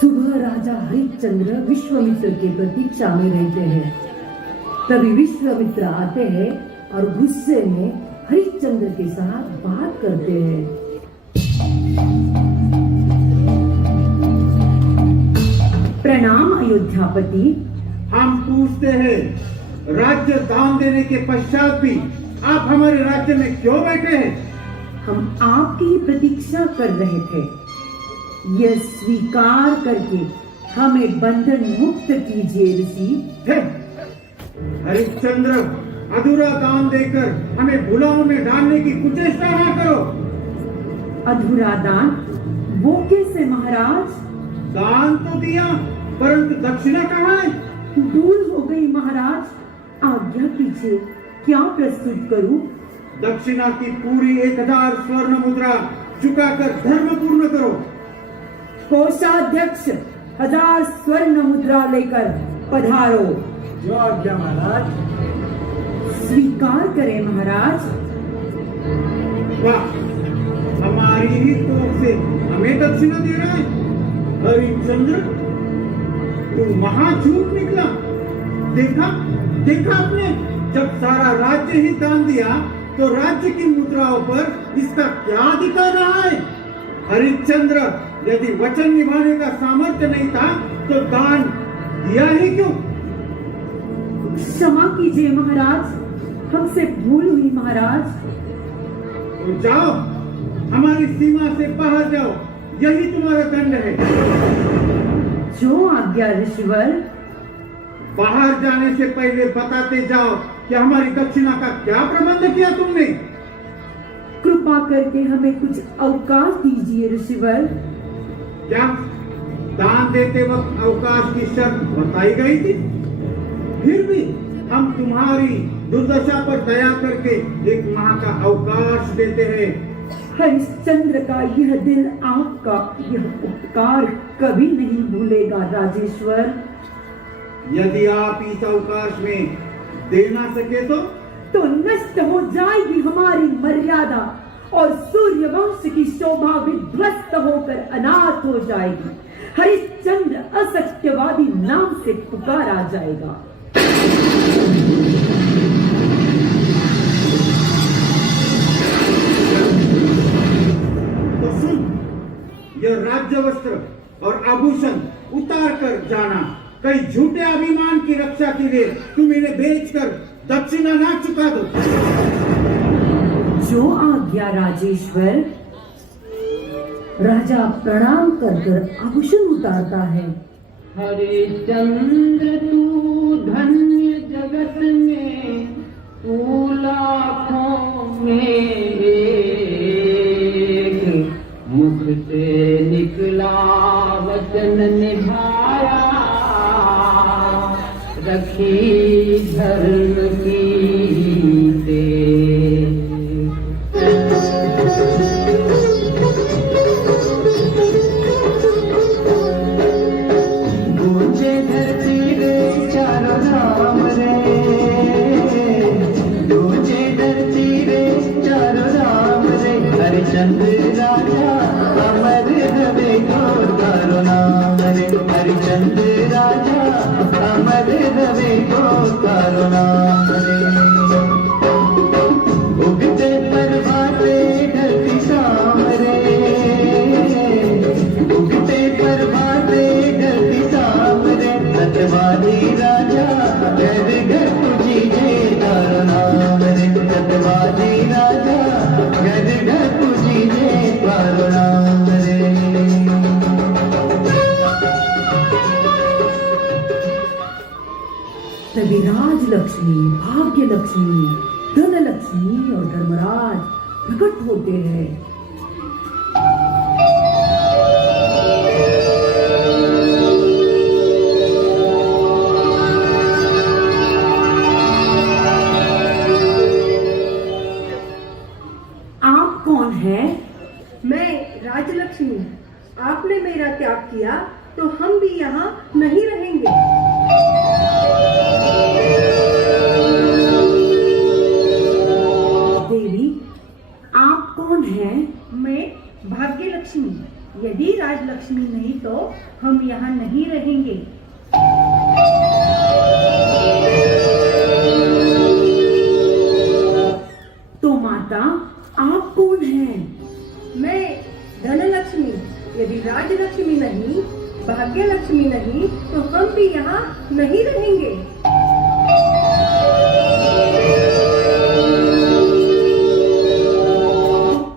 सुबह राजा हरिश्चंद्र विश्वामित्र की प्रतीक्षा में रहते हैं। तभी विश्वामित्र आते हैं और गुस्से में हरिश्चंद्र के साथ बात करते हैं। प्रणाम अयोध्यापति। हम पूछते हैं, राज्य दान देने के पश्चात भी आप हमारे राज्य में क्यों बैठे हैं? हम आपकी ही प्रतीक्षा कर रहे थे। यह स्वीकार करके हमें बंधन मुक्त कीजिए ऋषि। हरिश्चंद्र, अधूरा दान देकर हमें भुलाओं में डालने की कुचेष्टा ना करो। अधूरा दान? वो कैसे महाराज? दान तो दिया, परंतु दक्षिणा कहाँ है? भूल हो गई महाराज, आज्ञा कीजिए, क्या प्रस्तुत करूं? दक्षिणा की पूरी 1000 स्वर्ण मुद्रा चुकाकर धर्म पूर्ण करो। कोषाध्यक्ष 1000 स्वर्ण मुद्रा लेकर पधारो। जो आज्ञा महाराज। स्वीकार करें महाराज। वाह, हमारी ही तोप से हमें दक्षिणा दे रहा है। हरिश्चंद्र, तू महाझूठ निकला। देखा आपने, जब सारा राज्य ही दान दिया तो राज्य की मुद्राओं पर इसका क्या अधिकार रहा है? हरिश्चंद्र, यदि वचन निभाने का सामर्थ्य नहीं था तो दान दिया ही क्यों? क्षमा कीजिए महाराज, हमसे भूल हुई महाराज। तो जाओ, हमारी सीमा से बाहर जाओ, यही तुम्हारा दंड है। जो आज्ञा ऋषिवर। बाहर जाने से पहले बताते जाओ कि हमारी दक्षिणा का क्या प्रबंध किया तुमने। कृपा करके हमें कुछ अवकाश दीजिए ऋषिवर। क्या दान देते वक्त अवकाश की शर्त बताई गई थी? फिर भी हम तुम्हारी दुर्दशा पर दया करके 1 माह का अवकाश देते हैं। हरिश्चंद्र का यह दिल आपका यह उपकार कभी नहीं भूलेगा राजेश्वर। यदि आप इस अवकाश में दे ना सके तो नष्ट हो जाएगी हमारी मर्यादा और सूर्यवंश की शोभा विध्वस्त होकर अनाथ हो जाएगी। हरिश्चंद्र असत्यवादी नाम से पुकारा जाएगा। तो सुन, यह राज्य वस्त्र और आभूषण उतार कर जाना। कई झूठे अभिमान की रक्षा के लिए तुम इन्हें बेचकर दक्षिणा ना चुका दो। जो आज्ञा राजेश्वर। राजा प्रणाम कर आभूषण उतारता है। हरिश्चंद्र, तू धन्य जगत में, तू लाखों में एक। मुख से निकला वचन निभाया, रखी धर्म की टेक। गूंजे धरती रे चारों धाम रे, गूंजे धरती रे चारों धाम रे। हरिश्चंद्र राजा अमर रवे को तारो नाम रे। हरिश्चंद्र राजा अमर रवे को तारो नाम रे। उगते परवाते ढलती शाम रे, उगते परवाते ढलती शाम रे। सत्यवादी राजा घर घर पूजिए तारो नाम रे। सत्यवादी राजा घर घर पूजिए तारो नाम रे। तभी राजलक्ष्मी, भाग्यलक्ष्मी, धनलक्ष्मी और धर्मराज प्रकट होते हैं। आप कौन हैं? मैं राजलक्ष्मी। आपने मेरा त्याग किया तो हम भी यहाँ नहीं रहेंगे। देवी, आप कौन हैं? मैं भाग्यलक्ष्मी। यदि राजलक्ष्मी नहीं तो हम यहाँ नहीं रहेंगे। तो माता आप कौन हैं? मैं धनलक्ष्मी। यदि राजलक्ष्मी नहीं, भाग्यलक्ष्मी नहीं तो हम भी यहाँ नहीं रहेंगे।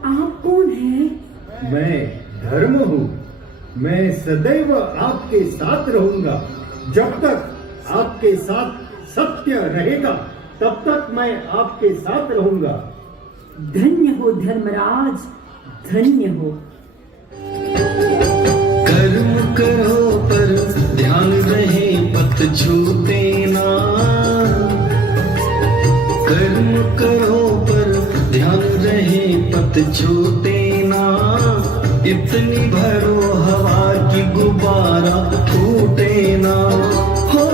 आप कौन हैं? मैं धर्म हूँ। मैं सदैव आपके साथ रहूंगा। जब तक आपके साथ सत्य रहेगा तब तक मैं आपके साथ रहूंगा। धन्य हो धर्मराज, धन्य हो। कर्म करो पर ध्यान रहे पथ छूटे ना। कर्म करो पर ध्यान रहे पथ छूटे ना। इतनी भरो हवा की गुब्बारा फूटे ना। हो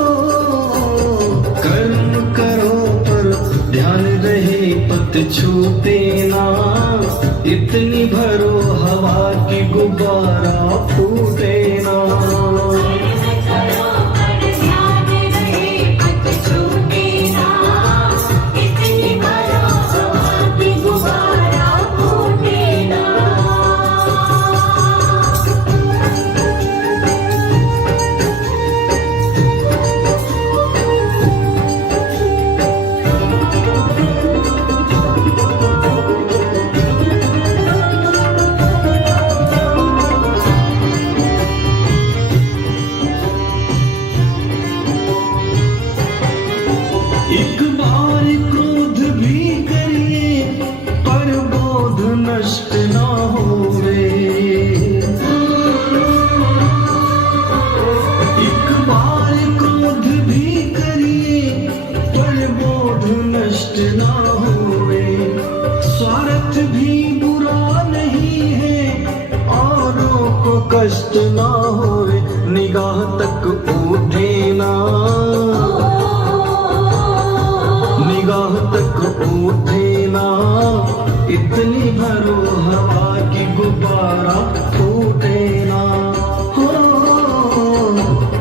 कर्म करो पर ध्यान रहे पथ छूटे ना। इतनी भरो हवा की गुब्बारा फूटे ना। एक बार क्रोध भी करिए पर बोध नष्ट ना होवे। एक बार क्रोध भी करिए पर बोध नष्ट ना होवे। स्वार्थ भी बुरा नहीं है औरों को कष्ट ना होवे। निगाह तक उठे ना, निगाह तक उठे ना। इतनी भरो हवा की गुब्बारा फूटे ना। हो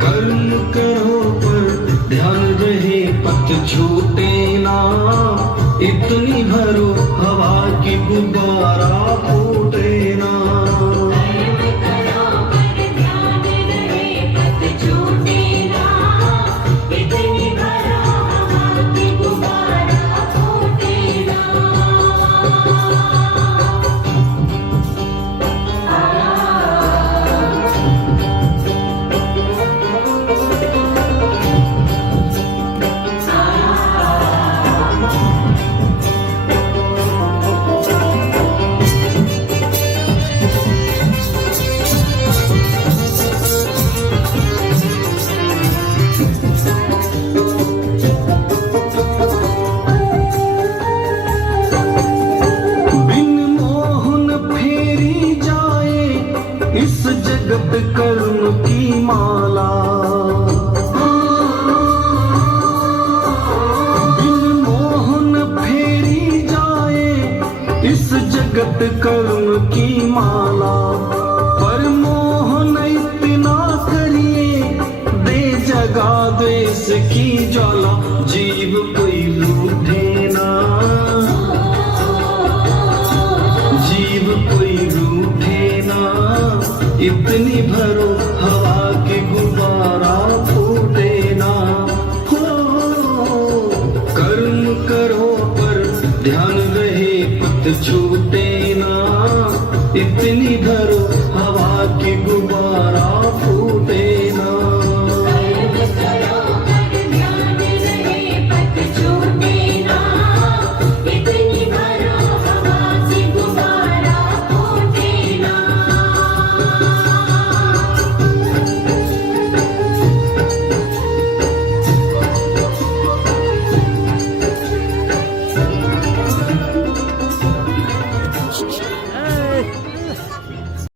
कर्म करो पर ध्यान रहे पथ छूटे ना। इतनी भरो हवा की गुब्बारा फूटे ना। इस जगत कर्म की माला। बिन मोहन फेरी जाए इस जगत कर्म की माला। पर मोहन इतना करिए दे जगा द्वेष की ज्वाला। जीव कोई रूठे ना, जीव कोई रूठे ना। इतनी भरो हवा की गुब्बारा फूटे ना। हो कर्म करो पर ध्यान रहे पथ छूटे ना। इतनी भरो हवा की गुब्बारा